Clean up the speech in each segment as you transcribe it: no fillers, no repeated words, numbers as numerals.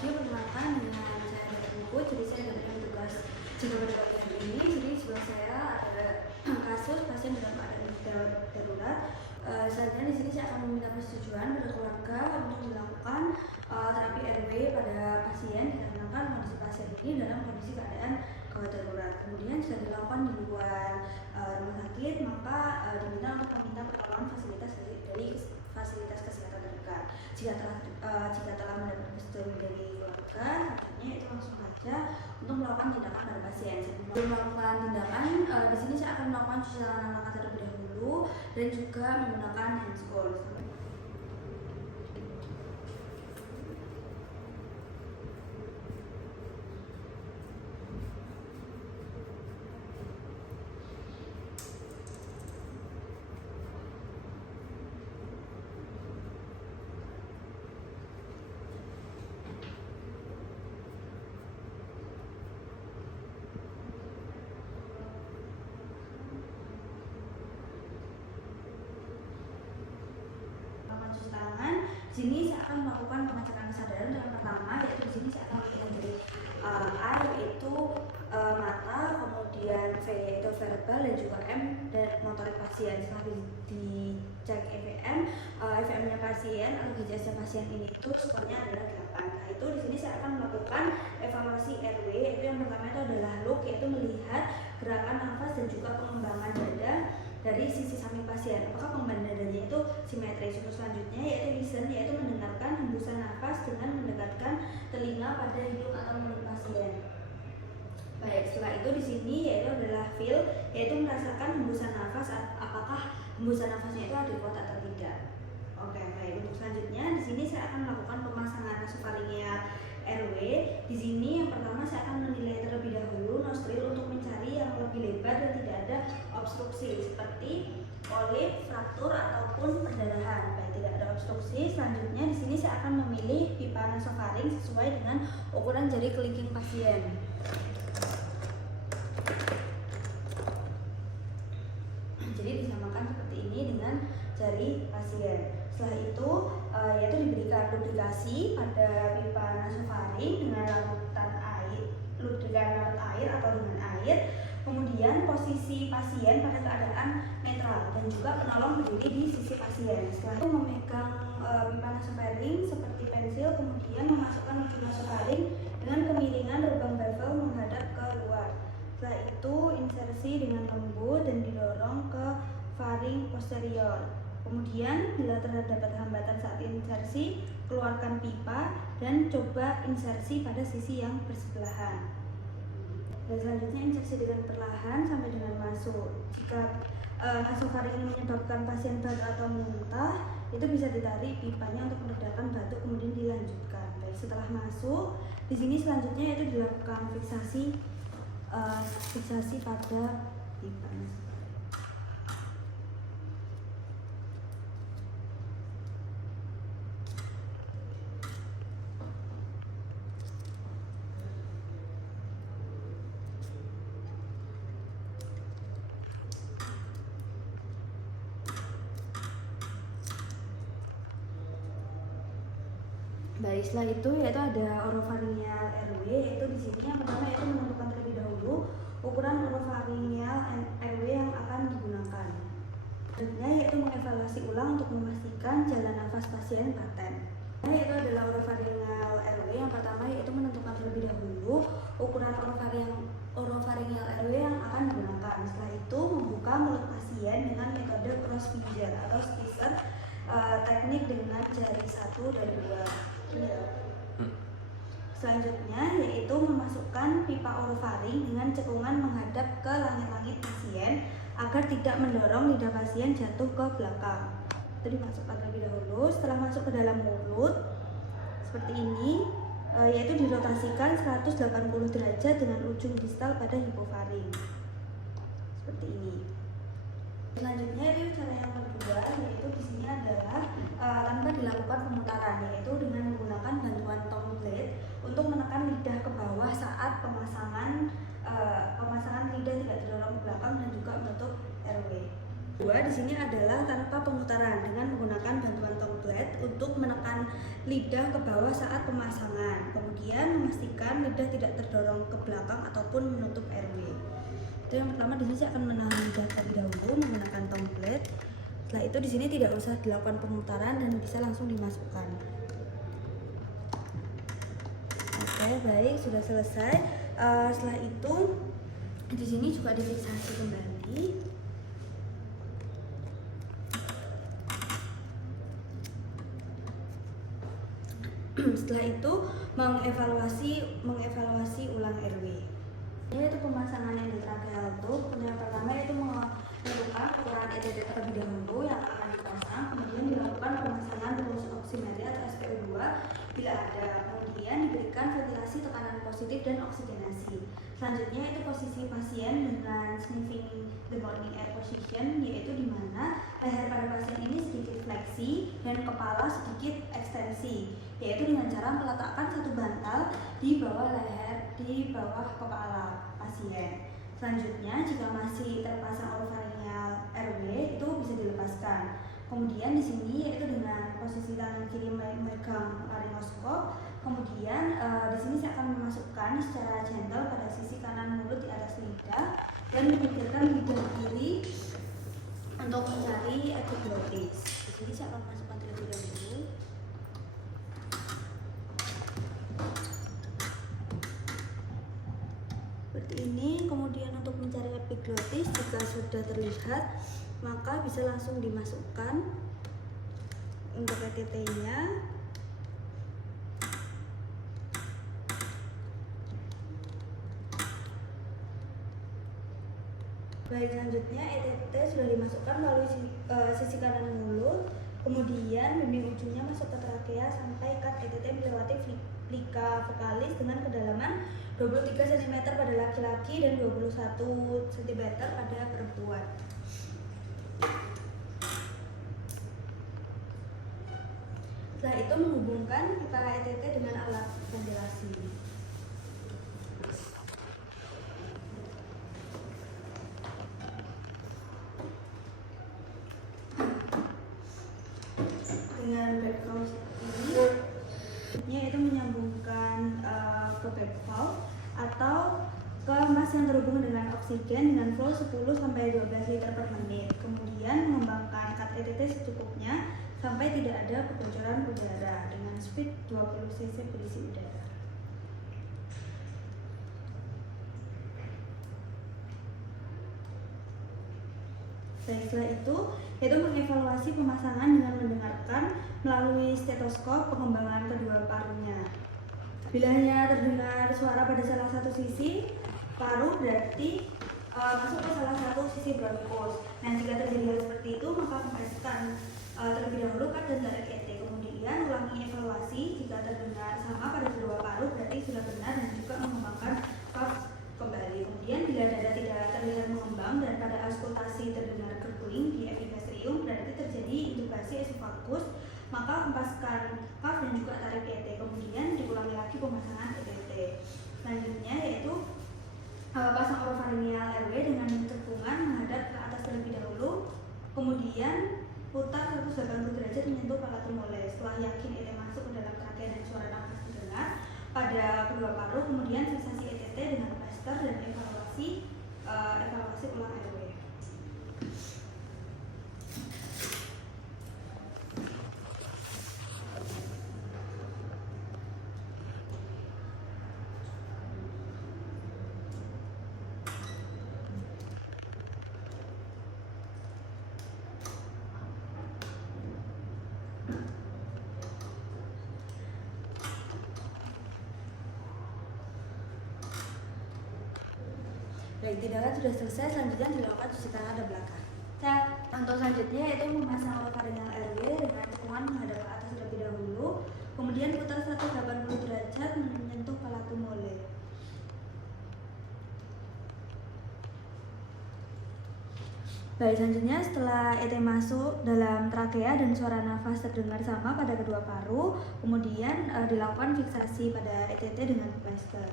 lagi perkenalkan dengan saya dari buku. Jadi saya diberikan tugas juga pada pagi hari ini. Jadi sebelah saya ada kasus pasien dalam keadaan darurat. Selanjutnya di sini saya akan meminta persetujuan pada keluarga untuk melakukan terapi RW pada pasien dikarenakan kondisi pasien ini dalam kondisi keadaan gawat darurat. Kemudian jika dilakukan di luar rumah sakit, maka diminta untuk meminta pertolongan fasilitas dari fasilitas kesehatan terdekat. Jika telah mendapat persetujuan dari keluarga, selanjutnya itu langsung saja untuk melakukan tindakan pada pasien. Sebelum melakukan tindakan, di sini saya akan melakukan cuci tangan langkah terlebih dahulu dan juga menggunakan handscool. Cuci tangan. Di sini saya akan melakukan pengecekan kesadaran. Yang pertama yaitu di sini saya akan melihat dari A yaitu mata, kemudian V yaitu verbal dan juga M dan motorik pasien. Setelah dicek EVM-nya pasien atau GJS pasien ini itu skornya adalah 8. Nah itu di sini saya akan melakukan evaluasi RW. Yaitu yang pertama itu adalah look, yaitu melihat gerakan nafas dan juga pengembangan dada dari sisi samping pasien. Apakah pengembangan dadanya itu simetris? Untuk selanjutnya yaitu listen, yaitu mendengarkan hembusan nafas dengan mendekatkan telinga pada hidung atau mulut pasien. Baik, setelah itu di sini yaitu adalah feel, yaitu merasakan hembusan nafas, apakah hembusan nafasnya itu adekuat atau tidak. Oke, baik. Untuk selanjutnya di sini saya akan melakukan pemasangan nasofaringeal RW. Di sini yang pertama saya akan menilai terlebih dahulu nostril untuk mencari yang lebih lebar dan tidak ada obstruksi seperti polip, fraktur ataupun perdarahan. Baik, tidak ada obstruksi. Selanjutnya di sini saya akan memilih pipa nasofaring sesuai dengan ukuran jari kelingking pasien. Jadi disamakan seperti ini dengan jari pasien. Setelah itu yaitu diberikan lubrikasi pada pipa nasofaring dengan larutan air, atau dengan air. Kemudian posisi pasien pada keadaan netral dan juga penolong berdiri di sisi pasien. Setelah itu memegang pipa nasofaring seperti pensil, kemudian memasukkan ujung nasofaring dengan kemiringan lubang bevel menghadap ke luar. Setelah itu insersi dengan lembut dan didorong ke faring posterior. Kemudian bila terdapat hambatan saat insersi, keluarkan pipa dan coba insersi pada sisi yang bersebelahan. Dan selanjutnya insersi dengan perlahan sampai dengan masuk. Jika nasofaring ini menyebabkan pasien batuk atau muntah, itu bisa ditarik pipanya untuk meredakan batuk kemudian dilanjutkan. Baik, setelah masuk, di sini selanjutnya itu dilakukan fiksasi pada pipa. Baik, setelah itu yaitu ada orofaringeal RW, yaitu di sini yang pertama yaitu menentukan terlebih dahulu ukuran orofaringeal RW yang akan digunakan. Selanjutnya yaitu mengevaluasi ulang untuk memastikan jalan nafas pasien paten. Yaitu adalah orofaringeal RW. Yang pertama yaitu menentukan terlebih dahulu ukuran orofaringeal RW yang akan digunakan. Setelah itu membuka mulut pasien dengan metode cross finger atau squeezer, teknik dengan jari 1 dan 2. Selanjutnya yaitu memasukkan pipa orofaring dengan cekungan menghadap ke langit-langit pasien agar tidak mendorong lidah pasien jatuh ke belakang. Itu dimasukkan terlebih dahulu. Setelah masuk ke dalam mulut seperti ini, yaitu dirotasikan 180 derajat dengan ujung distal pada hipofaring. Seperti ini. Selanjutnya itu cara yang kedua, yaitu di sini adalah tanpa dilakukan pemutaran, yaitu dengan menggunakan bantuan tongue blade untuk menekan lidah ke bawah saat pemasangan lidah tidak didorong ke belakang dan juga menutup RW. Kedua di sini adalah tanpa pemutaran dengan menggunakan bantuan tongue blade untuk menekan lidah ke bawah saat pemasangan. Kemudian memastikan lidah tidak terdorong ke belakang ataupun menutup airway. Itu yang pertama, di sini saya akan menahan lidah terlebih dahulu menggunakan tongue blade. Setelah itu di sini tidak usah dilakukan pemutaran dan bisa langsung dimasukkan. Oke, baik, sudah selesai. Setelah itu di sini juga difiksasi kembali. Setelah itu mengevaluasi ulang airway. Yaitu pemasangan endotracheal tube. Yang pertama yaitu menentukan ukuran ETT terlebih dahulu yang akan dipasang, kemudian dilakukan pemasangan pulse oximetri atau SpO2 bila ada. Kemudian diberikan ventilasi tekanan positif dan oksigenasi. Selanjutnya itu posisi pasien dengan sniffing the morning air position, yaitu di mana leher pada pasien ini sedikit fleksi dan kepala sedikit ekstensi, yaitu dengan cara meletakkan satu bantal di bawah leher, di bawah kepala pasien. Selanjutnya jika masih terpasang oropharyngeal airway itu bisa dilepaskan. Kemudian di sini yaitu dengan posisi tangan kiri memegang laryngoskop. Kemudian di sini saya akan memasukkan secara gentle pada sisi kanan mulut di atas lidah dan menyingkirkan lidah kiri untuk mencari epiglottis. Di sini saya akan masukkan terlebih dahulu. Seperti ini. Kemudian untuk mencari epiglottis, jika sudah terlihat maka bisa langsung dimasukkan untuk ETT-nya. Baik, selanjutnya ETT sudah dimasukkan melalui sisi kanan mulut, kemudian bimbing ujungnya masuk ke trakea sampai cut ETT melewati plika vokalis dengan kedalaman 23 cm pada laki-laki dan 21 cm pada perempuan. Setelah itu menghubungkan pipa ETT dengan alat ventilasi. Dengan back valve ini yaitu menyambungkan ke back valve atau ke mas yang terhubung dengan oksigen dengan flow 10-12 liter per menit. Kemudian mengembangkan cut ETT secukupnya sampai tidak ada kebocoran udara dengan speed 20 cc berisi udara. Setelah itu yaitu mengevaluasi pemasangan dengan mendengarkan melalui stetoskop pengembangan kedua parunya. Bila hanya terdengar suara pada salah satu sisi paru berarti masuk ke salah satu sisi bronchus. Nah, jika terjadi hal seperti itu maka kempeskan terlebih dahulu cut dan tarik ET. Kemudian ulangi evaluasi, jika terdengar sama pada kedua paru berarti sudah benar dan juga mengembangkan cuff kembali. Kemudian bila dada tidak terlihat mengembang dan pada auskultasi terdengar gurgling di epigastrium berarti terjadi intubasi esofagus, maka hempaskan cuff dan juga tarik ET. Kemudian diulangi lagi pemasangan ETT. Selanjutnya yaitu pasang oropharyngeal airway dengan cekungan menghadap ke atas terlebih dahulu, kemudian putar 180 derajat menyentuh palatum mole. Setelah yakin ET masuk ke dalam trakea dan suara nafas terdengar pada kedua paru, kemudian fiksasi ETT dengan plaster dan evaluasi ulang airway. Baik, tindakan sudah selesai, selanjutnya dilakukan cuci tangan dan belakang. Untuk selanjutnya yaitu memasang oropharyngeal airway dengan cekungan menghadap ke atas terlebih dahulu, kemudian putar 180 derajat menyentuh palatum mole. Baik, selanjutnya setelah ET masuk dalam trakea dan suara nafas terdengar sama pada kedua paru, kemudian dilakukan fiksasi pada ETT dengan plaster.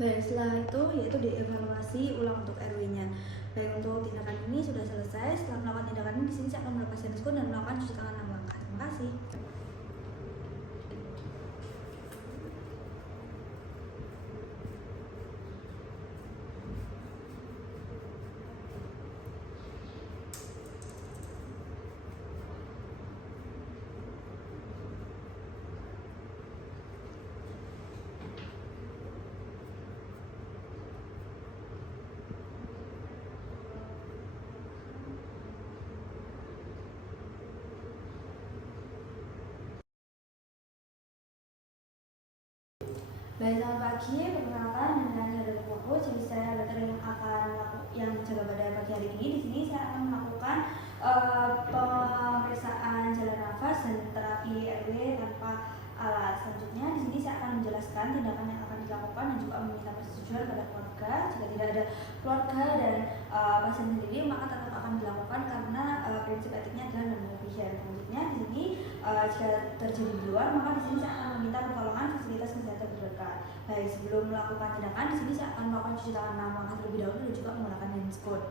Baik, setelah itu yaitu dievaluasi ulang untuk RW-nya. Baik, untuk tindakan ini sudah selesai. Setelah melakukan tindakan ini, di sini saya akan melepas handphone dan melakukan cuci tangan 6 langkah. Terima kasih. Baik, selamat pagi. Perkenalkan, dengan saya Dr. Koko, jadi saya dokter yang menjaga pada pagi hari ini. Di sini saya akan melakukan pemeriksaan jalan nafas dan terapi RW tanpa alat. Selanjutnya, di sini saya akan menjelaskan tindakan yang akan dilakukan dan juga meminta persetujuan pada keluarga. Jika tidak ada keluarga dan pasien sendiri, maka tetap akan dilakukan karena prinsip etiknya adalah non-negligence. Selanjutnya, di sini jika terjadi di luar, maka di sini saya akan meminta pertolongan fasilitas kesehatan terdekat. Baik, sebelum melakukan tindakan, di sini saya akan melakukan cuci tangan 6 langkah terlebih dahulu dan juga menggunakan hand scope.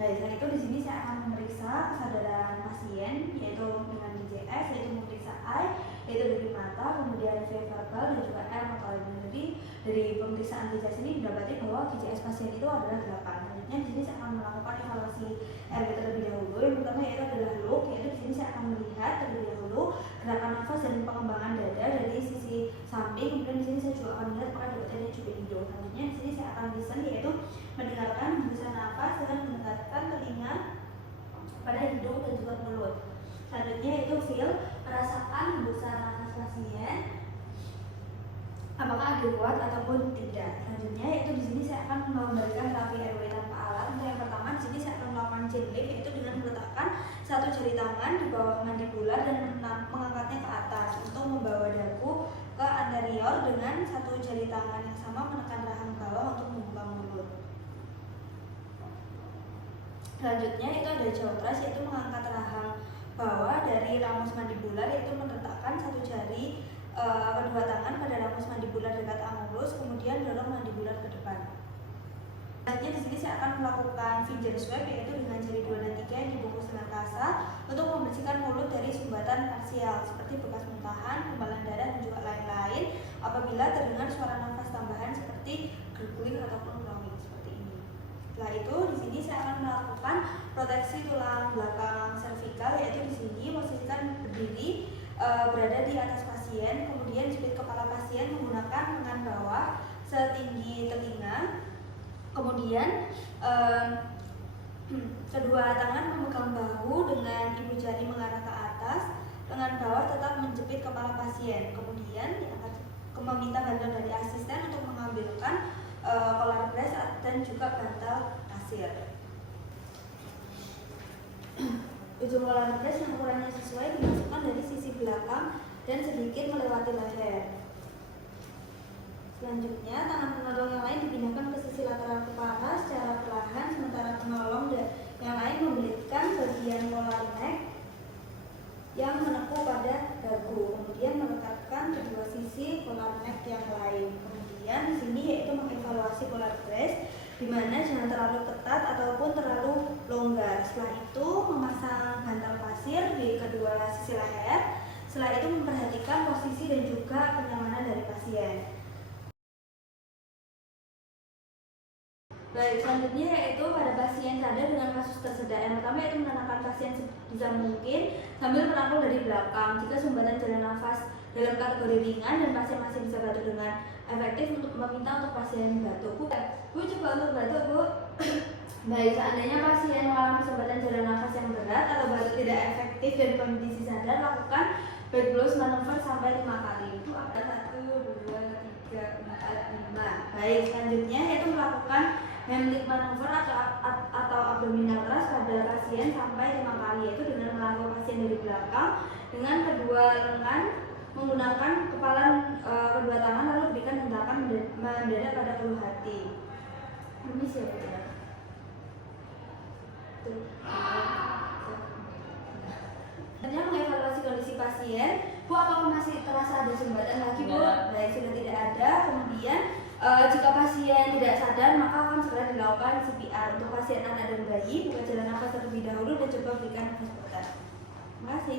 Baik, setelah itu di sini saya akan memeriksa kesadaran pasien, yaitu dengan DJS, yaitu memeriksa eye, yaitu dari mata, kemudian via verbal dan juga air mata lainnya. Jadi dari pemeriksaan DJS ini didapati bahwa DJS pasien itu adalah 8. Selanjutnya di sini saya akan melakukan evaluasi RW terlebih dahulu. Yang pertama yaitu adalah look, yaitu di sini saya akan melihat terlebih dahulu gerakan nafas dan pengembangan dada dari sisi samping. Kemudian di sini saya juga akan melihat apakah dapatnya cukup hidung. Selanjutnya di sini saya akan listen, yaitu mendengarkan hembusan nafas dengan mendekatkan telinga pada hidung dan juga mulut. Selanjutnya itu feel, merasakan hembusan nafas pasien apakah ada kuat ataupun tidak. Selanjutnya yaitu di sini saya akan memberikan terapi RW tanpa alat. Untuk yang pertama di sini saya akan melakukan chain lift, yaitu dengan meletakkan satu jari tangan di bawah mandibular dan mengangkatnya ke atas untuk membawa dagu ke anterior dengan satu jari tangan yang sama menekan rahang bawah untuk membuka mulut. Selanjutnya itu ada jaw thrust, yaitu mengangkat rahang bawah dari ramus mandibular, yaitu meletakkan satu jari kedua tangan pada ramus mandibular dekat angulus, kemudian dorong mandibular ke depan. Selanjutnya di sini saya akan melakukan finger swab, yaitu dengan jari 2 dan 3 yang dibungkus dengan kasa untuk membersihkan mulut dari sumbatan parsial seperti bekas muntahan, gumpalan darah dan juga lain-lain apabila terdengar suara nafas tambahan seperti gargling ataupun growling seperti ini. Setelah itu di sini saya akan melakukan proteksi tulang belakang servikal, yaitu di sini posisikan berdiri berada di atas pasien, kemudian jepit kepala pasien menggunakan lengan bawah setinggi telinga, kemudian kedua tangan memegang bahu dengan ibu jari mengarah ke atas, lengan bawah tetap menjepit kepala pasien, kemudian meminta bantuan dari asisten untuk mengambilkan collar press dan juga bantal pasir. Ujung collar press yang ukurannya sesuai dimasukkan dari sisi belakang dan sedikit melewati leher. Selanjutnya, tangan penolong yang lain dipindahkan ke sisi lateral kepala secara perlahan, sementara penolong yang lain membelitkan bagian collar neck yang menepu pada dagu, kemudian melekatkan kedua sisi collar neck yang lain. Kemudian di sini yaitu mengevaluasi collar press, di mana jangan terlalu ketat ataupun terlalu longgar. Setelah itu memasang bantal pasir di kedua sisi leher. Setelah itu memperhatikan posisi dan juga kenyamanan dari pasien. Baik, selanjutnya yaitu pada pasien sadar dengan kasus tersedak. Yang pertama yaitu menenangkan pasien sebisa mungkin sambil merangkul dari belakang. Jika sumbatan jalan nafas dalam kategori ringan dan pasien masih bisa batuk dengan efektif, untuk meminta untuk pasien batuk. Bu coba untuk batuk, Bu. Baik, seandainya pasien mengalami sumbatan jalan nafas yang berat atau batuk tidak efektif dan kondisi sadar, lakukan back blows maneuver sampai 5 kali. Itu ada 1, 2, 3. 3, 4, 5. Baik, selanjutnya yaitu melakukan Heimlich maneuver atau abdominal thrust pada pasien sampai 5 kali, yaitu dengan melangkah pasien dari belakang dengan kedua lengan, menggunakan kepala kedua tangan, lalu berikan hentakan mendadak pada ulu hati. Ini siapa ya? Selanjutnya mengevaluasi kondisi pasien. Bu, apakah masih terasa ada sumbatan lagi, Bu? Baik, sudah tidak ada. Kemudian jika pasien tidak sadar, maka akan segera dilakukan CPR. Untuk pasien anak dan bayi, buka jalan nafas terlebih dahulu dan coba berikan nafas perlahan. Terima kasih.